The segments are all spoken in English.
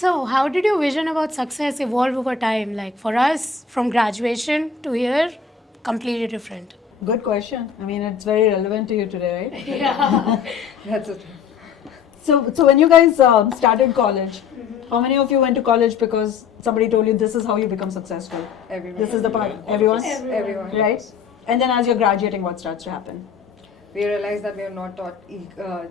So, how did your vision about success evolve over time? Like for us, from graduation to here, completely different. Good question. I mean, it's very relevant to you today, right? Yeah. That's it. So when you guys started college, how many of you went to college because somebody told you this is how you become successful? Everyone. This is the part. Everyone? Everyone. Right? And then as you're graduating, what starts to happen? We realize that we are not taught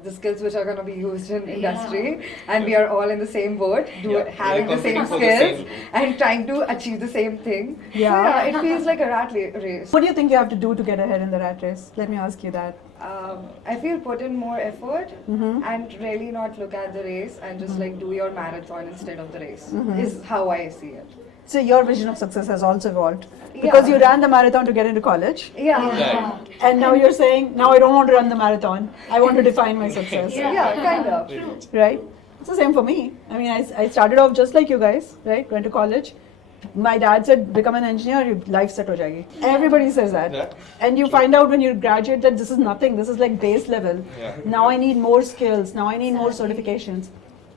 the skills which are going to be used in industry, and we are all in the same boat, having the same skills and trying to achieve the same thing. Yeah. It feels like a rat race. What do you think you have to do to get ahead in the rat race? Let me ask you that. I feel put in more effort and really not look at the race and just like do your marathon instead of the race is how I see it. So your vision of success has also evolved because you ran the marathon to get into college. Yeah. And now you're saying, now I don't want to run the marathon. I want to define my success. Yeah, kind of. Right? It's the same for me. I mean, I started off just like you guys, right? Went to college. My dad said, become an engineer, your life set ho jayegi. Everybody says that. Yeah. And you find out when you graduate that this is nothing. This is like base level. Yeah. Now I need more skills. Now I need more certifications.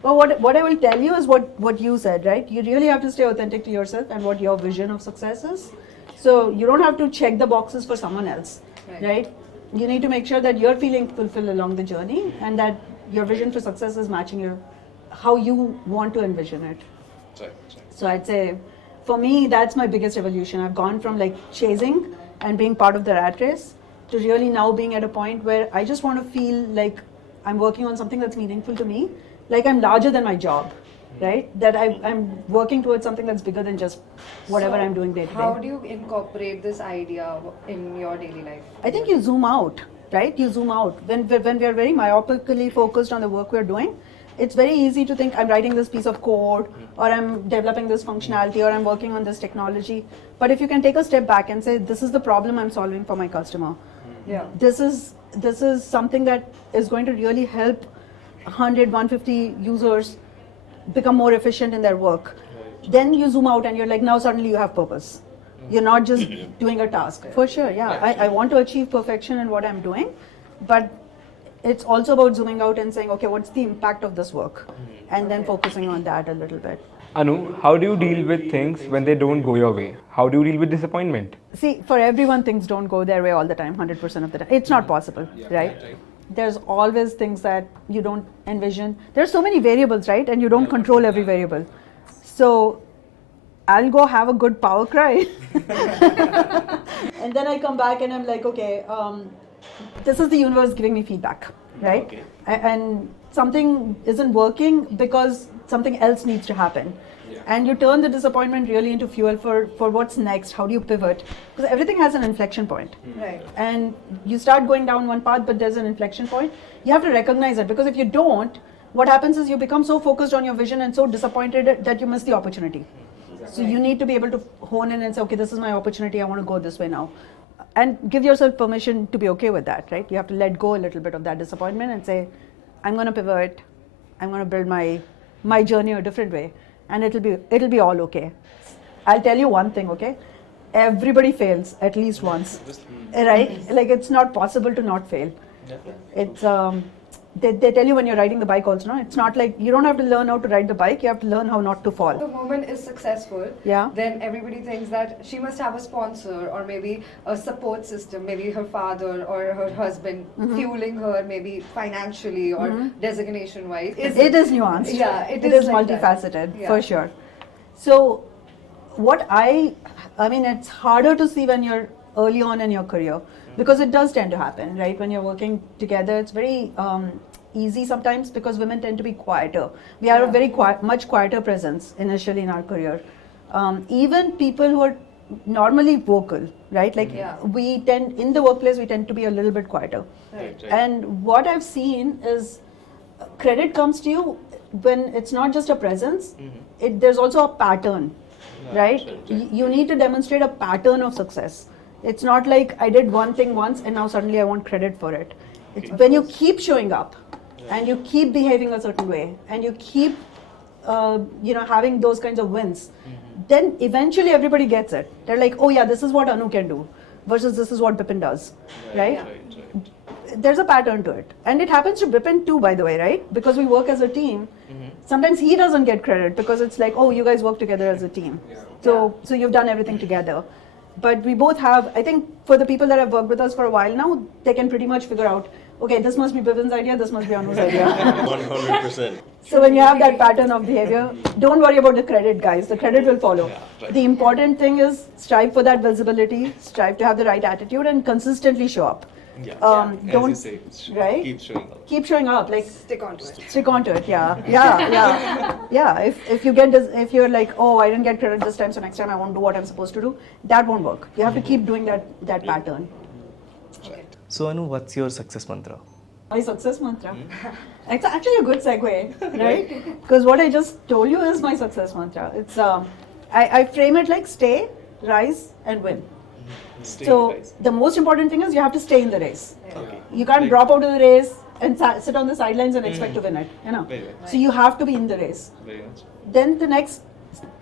Well, what I will tell you is what you said, right? You really have to stay authentic to yourself and what your vision of success is. So you don't have to check the boxes for someone else, right? You need to make sure that you're feeling fulfilled along the journey and that your vision for success is matching how you want to envision it. Right. So I'd say, for me, that's my biggest evolution. I've gone from like chasing and being part of the rat race to really now being at a point where I just want to feel like I'm working on something that's meaningful to me, like I'm larger than my job, right? That I'm working towards something that's bigger than just whatever I'm doing day to day. How do you incorporate this idea in your daily life? I think you zoom out, right? You zoom out. When we are very myopically focused on the work we're doing, it's very easy to think I'm writing this piece of code or I'm developing this functionality or I'm working on this technology. But if you can take a step back and say, this is the problem I'm solving for my customer. Yeah. This is something that is going to really help 100, 150 users become more efficient in their work. Then you zoom out and you're like, now suddenly you have purpose. You're not just doing a task. For sure, yeah. I want to achieve perfection in what I'm doing, but it's also about zooming out and saying, okay, what's the impact of this work? And then focusing on that a little bit. Anu, how do you deal with things when they don't go your way? How do you deal with disappointment? See, for everyone, things don't go their way all the time, 100% of the time. It's not possible, right? There's always things that you don't envision. There's so many variables, right? And you don't control every variable. So I'll go have a good power cry. And then I come back and I'm like, okay, this is the universe giving me feedback, right? Okay. And something isn't working because something else needs to happen. And you turn the disappointment really into fuel for what's next. How do you pivot? Because everything has an inflection point. Right. And you start going down one path, but there's an inflection point. You have to recognize it, because if you don't, what happens is you become so focused on your vision and so disappointed that you miss the opportunity. So you need to be able to hone in and say, okay, this is my opportunity. I want to go this way now. And give yourself permission to be okay with that, right? You have to let go a little bit of that disappointment and say, I'm going to pivot. I'm going to build my journey a different way. And it'll be all okay. I'll tell you one thing, okay? Everybody fails at least once, right? Like, it's not possible to not fail. It's they tell you when you're riding the bike also, no? It's not like you don't have to learn how to ride the bike. You have to learn how not to fall. The woman is successful, then everybody thinks that she must have a sponsor or maybe a support system, maybe her father or her husband fueling her, maybe financially or designation wise. It is nuanced. Yeah, it is is like multifaceted, for sure. So what I mean, it's harder to see when you're early on in your career, because it does tend to happen, right? When you're working together, it's very easy sometimes because women tend to be quieter. We are a very much quieter presence initially in our career. Even people who are normally vocal, right? Like we tend, in the workplace, we tend to be a little bit quieter. Right. And what I've seen is credit comes to you when it's not just a presence, there's also a pattern, right? You need to demonstrate a pattern of success. It's not like I did one thing once and now suddenly I want credit for it. It's when you keep showing up and you keep behaving a certain way and you keep having those kinds of wins, then eventually everybody gets it. They're like, oh yeah, this is what Anu can do versus this is what Bipin does, right? There's a pattern to it. And it happens to Bipin too, by the way, right? Because we work as a team. Sometimes he doesn't get credit because it's like, oh, you guys work together as a team. So you've done everything together. But we both have, I think for the people that have worked with us for a while now, they can pretty much figure out, okay, this must be Bipin's idea, this must be Anu's idea. 100%. So when you have that pattern of behavior, don't worry about the credit, guys. The credit will follow. The important thing is strive for that visibility, strive to have the right attitude, and consistently show up. Don't, as you say, right? keep showing up. Keep showing up. Like Stick on to it. stick on to it. Yeah. If you get this, if you're like, oh, I didn't get credit this time, so next time I won't do what I'm supposed to do, that won't work. You have to keep doing that pattern. So Anu, what's your success mantra? My success mantra. It's actually a good segue, right? Because what I just told you is my success mantra. It's I frame it like stay, rise, and win. So the most important thing is you have to stay in the race. Okay. You can't drop out of the race and sit on the sidelines and expect to win it. You know. Very right. So you have to be in the race. Very much. Then the next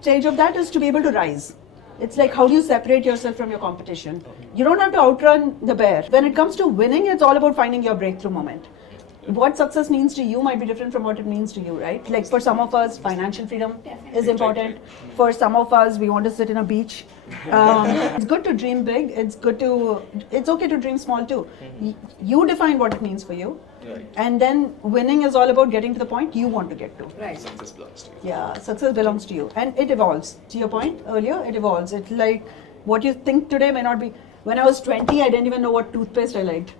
stage of that is to be able to rise. It's like how do you separate yourself from your competition? You don't have to outrun the bear. When it comes to winning, it's all about finding your breakthrough moment. What success means to you might be different from what it means to you, right? Like for some of us, financial freedom is important. For some of us, we want to sit in a beach. It's good to dream big. It's okay to dream small too. You define what it means for you. Right. And then winning is all about getting to the point you want to get to. Right. Success belongs to you. Yeah, success belongs to you. And it evolves. To your point earlier, it evolves. It's like what you think today may not be. When I was 20, I didn't even know what toothpaste I liked.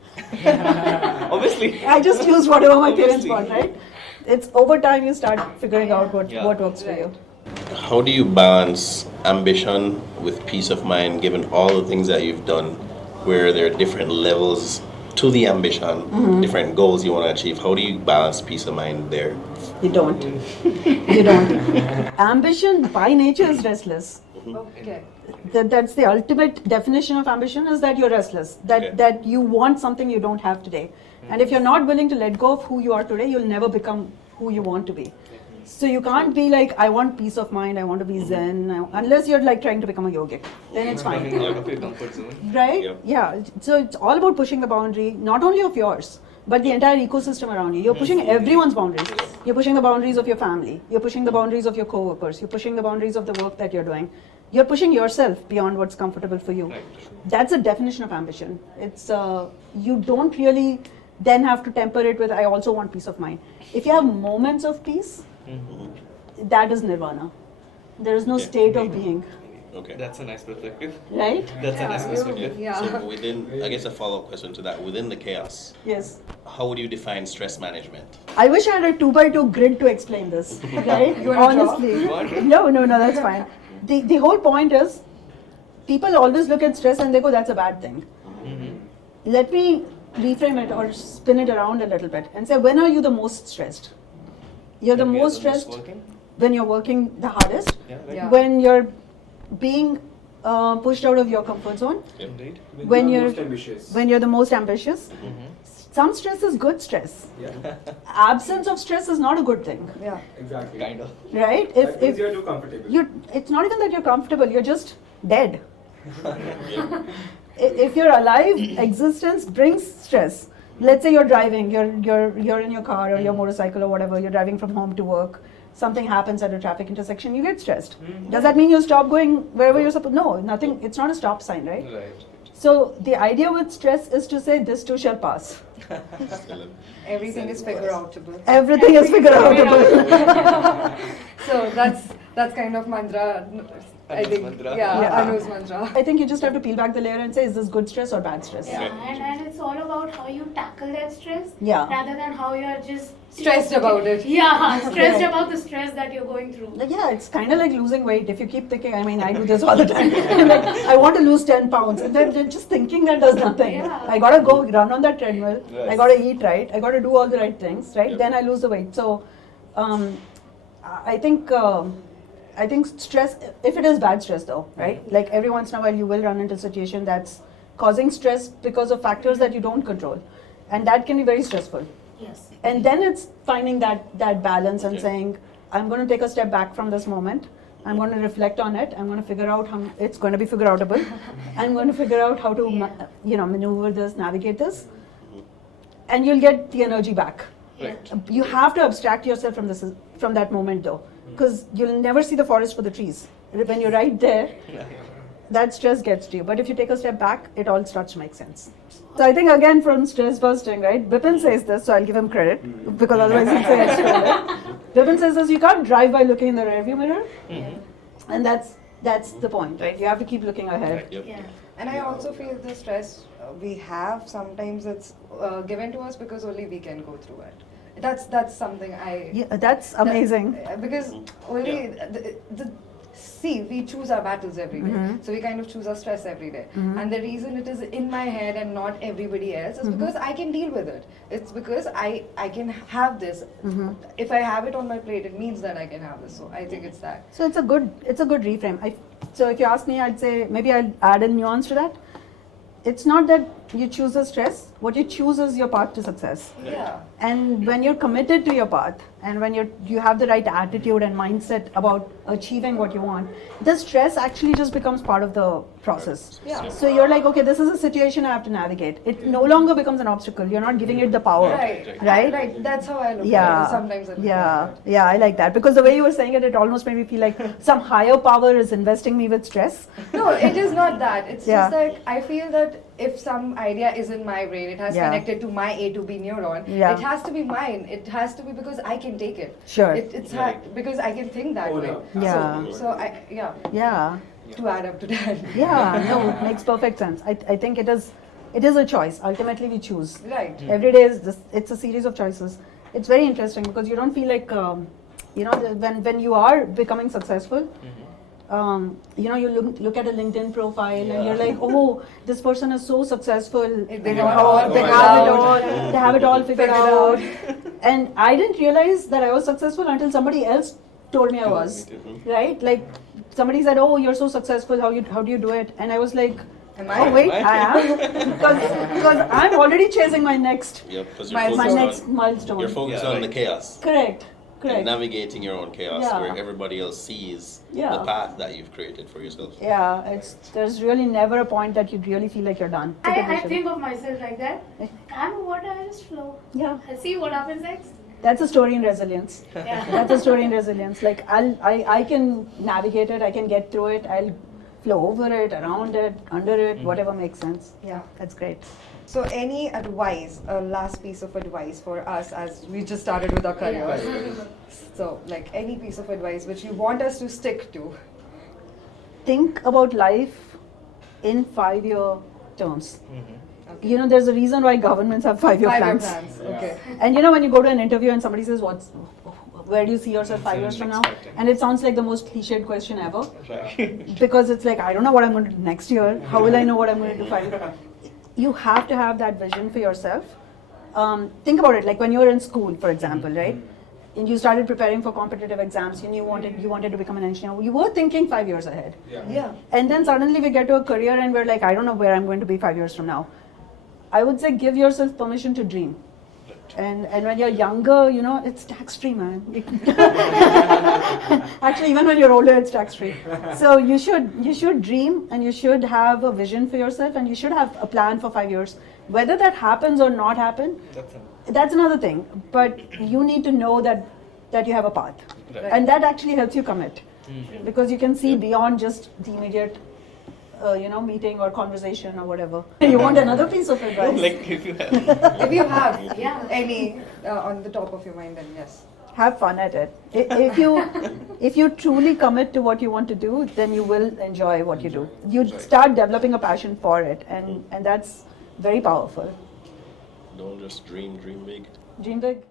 Obviously. I just used whatever my parents Obviously. bought, right? It's over time you start figuring out what works for you. How do you balance ambition with peace of mind, given all the things that you've done, where there are different levels to the ambition, different goals you want to achieve? How do you balance peace of mind there? You don't. You don't. Ambition by nature is restless. Okay. That's the ultimate definition of ambition is that you're restless. That you want something you don't have today. And if you're not willing to let go of who you are today, you'll never become who you want to be. So you can't be like, I want peace of mind, I want to be zen, unless you're like trying to become a yogic. Then it's fine. Out of your comfort zone. Right? Yep. Yeah. So it's all about pushing the boundary, not only of yours, but the entire ecosystem around you. You're pushing everyone's boundaries. You're pushing the boundaries of your family. You're pushing the boundaries of your coworkers. You're pushing the boundaries of the work that you're doing. You're pushing yourself beyond what's comfortable for you. Right. That's a definition of ambition. It's you don't really then have to temper it with I also want peace of mind. If you have moments of peace, that is nirvana. There is no state of being, Okay. That's a nice perspective. right? That's a nice perspective. Yeah. So within, I guess a follow-up question to that, within the chaos, Yes. how would you define stress management? I wish I had a 2x2 grid to explain this, right? You wanna draw? Honestly. No, that's fine. The whole point is, people always look at stress and they go, that's a bad thing. Let me reframe it or spin it around a little bit and say, when are you the most stressed? You're the most stressed when you're working the hardest, Yeah. when you're being pushed out of your comfort zone, Indeed. when you're most ambitious. when you're the most ambitious. Some stress is good stress. Yeah, Absence of stress is not a good thing, Yeah. exactly. Kind of. right? That means you're too comfortable. It's not even that you're comfortable. You're just dead. If you're alive, existence brings stress. Let's say you're driving, you're in your car or your motorcycle or whatever. You're driving from home to work. Something happens at a traffic intersection. You get stressed. Does that mean you stop going wherever you're supposed? No, nothing. It's not a stop sign, right? Right. So the idea with stress is to say this too shall pass. Everything is figure outable. Everything is figure outable. So that's kind of mantra. I Anu's think. mantra. Yeah. Anu's mantra. I think you just have to peel back the layer and say, is this good stress or bad stress? Yeah, and it's all about how you tackle that stress Yeah. rather than how you're just Stressed about it. Yeah, stressed Yeah. about the stress that you're going through. Like, yeah, it's kind of like losing weight. If you keep thinking, I mean, I do this all the time. Like, I want to lose 10 pounds. And then just thinking that does nothing. Yeah. I got to go run on that treadmill. Right. I got to eat right. I got to do all the right things, right? Yep. Then I lose the weight. So I think stress, if it is bad stress though, right? Like every once in a while you will run into a situation that's causing stress because of factors that you don't control. And that can be very stressful. Yes. And then it's finding that balance and Okay. saying, I'm going to take a step back from this moment. I'm going to reflect on it. I'm going to figure out how it's going to be figure outable. I'm going to figure out how to, maneuver this, navigate this, and you'll get the energy back. You have to abstract yourself from that moment though, because you'll never see the forest for the trees. When you're right there, that stress gets to you. But if you take a step back, it all starts to make sense. So I think again from stress busting, right? Bipin says this, so I'll give him credit because otherwise he'll say extra. Right? Bipin says this: you can't drive by looking in the rearview mirror, and that's the point, right? You have to keep looking ahead. Yeah. And I also feel the stress we have sometimes it's given to us because only we can go through it. That's something I. Yeah, that's amazing. Because only see, we choose our battles every day. So we kind of choose our stress every day. And the reason it is in my head and not everybody else is because I can deal with it. It's because I can have this. If I have it on my plate, it means that I can have this. So I think it's that. So it's a good reframe. So if you ask me, I'd say maybe I'll add a nuance to that. It's not that you choose the stress. What you choose is your path to success. Yeah. And when you're committed to your path, and when you have the right attitude and mindset about achieving what you want, the stress actually just becomes part of the process. Yeah. So you're like, okay, this is a situation I have to navigate. It no longer becomes an obstacle. You're not giving it the power. Right. That's how I look Yeah. at it. Sometimes I look Yeah. at it. Yeah, I like that. Because the way you were saying it, it almost made me feel like some higher power is investing me with stress. No, it is not that. It's Yeah. just like I feel that if some idea is in my brain, it has Yeah. connected to my A to B neuron. Yeah. It has to be mine. It has to be because I can take it. Sure. It's because I can think that way. Yeah. So I Yeah. to add up to that. Yeah, no, it makes perfect sense. I think it is a choice. Ultimately, we choose. Right. Every day it's a series of choices. It's very interesting because you don't feel like, when you are becoming successful, you look at a LinkedIn profile and you're like, oh, this person is so successful. They have it all They figured have it out. all. They have it all figured out. And I didn't realize that I was successful until somebody else told me I was. Right? Like somebody said, oh, you're so successful. How do you do it? And I was like, Am I? oh wait, I am, because I'm already chasing my next My next milestone. You're focused on the chaos. Correct. And navigating your own chaos Yeah. where everybody else sees Yeah. the path that you've created for yourself. Yeah, there's really never a point that you really feel like you're done. I think of myself like that. I'm water, I just flow. Yeah, I see what happens next. that's a story in resilience. Yeah. That's a story in resilience. Like I can navigate it, I can get through it, I'll flow over it, around it, under it, whatever makes sense. Yeah. That's great. So any advice, a last piece of advice for us as we just started with our careers. So like any piece of advice which you want us to stick to. Think about life in 5-year terms. There's a reason why governments have 5-year 5-year plans. plans. Okay. And when you go to an interview and somebody says, where do you see yourself 5 years from now? And it sounds like the most cliched question ever. Because it's like, I don't know what I'm going to do next year. How will I know what I'm going to do 5 years? You have to have that vision for yourself. Think about it, like when you were in school, for example, right? And you started preparing for competitive exams, you wanted to become an engineer. You were thinking 5 years ahead. Yeah. And then suddenly we get to a career and we're like, I don't know where I'm going to be 5 years from now. I would say give yourself permission to dream. And when you're younger, it's tax-free, man. Actually, even when you're older, it's tax-free. So you should dream and you should have a vision for yourself and you should have a plan for 5 years. Whether that happens or not happen, that's another thing. But you need to know that you have a path. And that actually helps you commit. Because you can see beyond just the immediate meeting or conversation or whatever. You want another piece of advice? If you have any on the top of your mind, then yes. Have fun at it. If you truly commit to what you want to do, then you will enjoy what you do. You start developing a passion for it, and that's very powerful. Don't just dream big. Dream big.